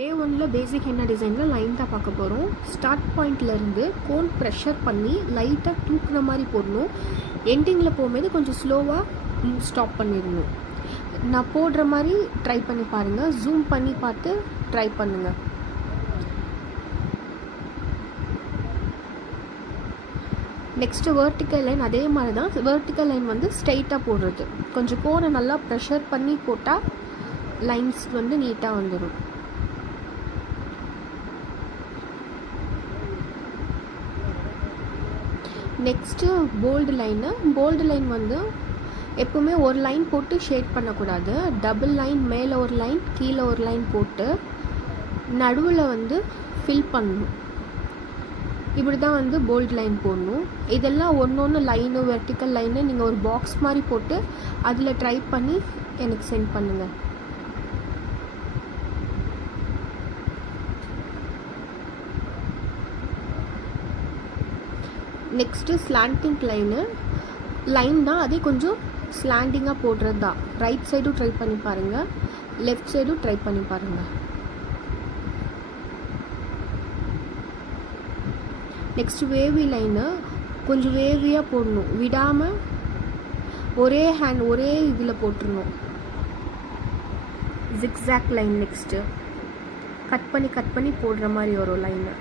டே 1ல பேசிக் henna டிசைனில் line தான் பார்க்க போகிறோம். ஸ்டார்ட் பாயிண்ட்லேருந்து கோன் ப்ரெஷர் பண்ணி லைட்டாக தூக்குற மாதிரி போடணும். எண்டிங்கில் போகும்போது கொஞ்சம் ஸ்லோவாக ஸ்டாப் பண்ணிடணும். நான் போடுற மாதிரி ட்ரை பண்ணி பாருங்கள். ஜூம் பண்ணி பார்த்து ட்ரை பண்ணுங்கள். நெக்ஸ்ட்டு வெர்டிக்கல் லைன் அதே மாதிரி தான். வெர்டிக்கல் லைன் வந்து ஸ்ட்ரைட்டாக போடுறது. கொஞ்சம் கோனை நல்லா ப்ரெஷர் பண்ணி போட்டால் லைன்ஸ் வந்து நீட்டாக வந்துடும். Next bold line. Bold line வந்து எப்போவுமே ஒரு லைன் போட்டு ஷேட் பண்ணக்கூடாது. டபுள் லைன், மேலே ஒரு லைன் கீழே ஒரு லைன் போட்டு நடுவில் வந்து ஃபில் பண்ணணும். இப்படி தான் வந்து போல்டு லைன் போடணும். இதெல்லாம் ஒன்று லைனு வெர்டிக்கல் லைனு நீங்கள் ஒரு பாக்ஸ் மாதிரி போட்டு அதில் ட்ரை பண்ணி எனக்கு சென்ட் பண்ணுங்கள். நெக்ஸ்ட்டு ஸ்லாண்டிங் லைன் தான். அதே கொஞ்சம் ஸ்லாண்டிங்காக போடுறது தான். ரைட் சைடும் ட்ரை பண்ணி பாருங்கள், லெஃப்ட் சைடும் ட்ரை பண்ணி பாருங்கள். நெக்ஸ்ட் வேவி லைனு கொஞ்சம் வேவியாக போடணும். விடாமல் ஒரே இதில் போட்டுடணும். ஜிக்ஸாக் லைன் நெக்ஸ்ட்டு கட் பண்ணி போடுற மாதிரி வரும் லைனு.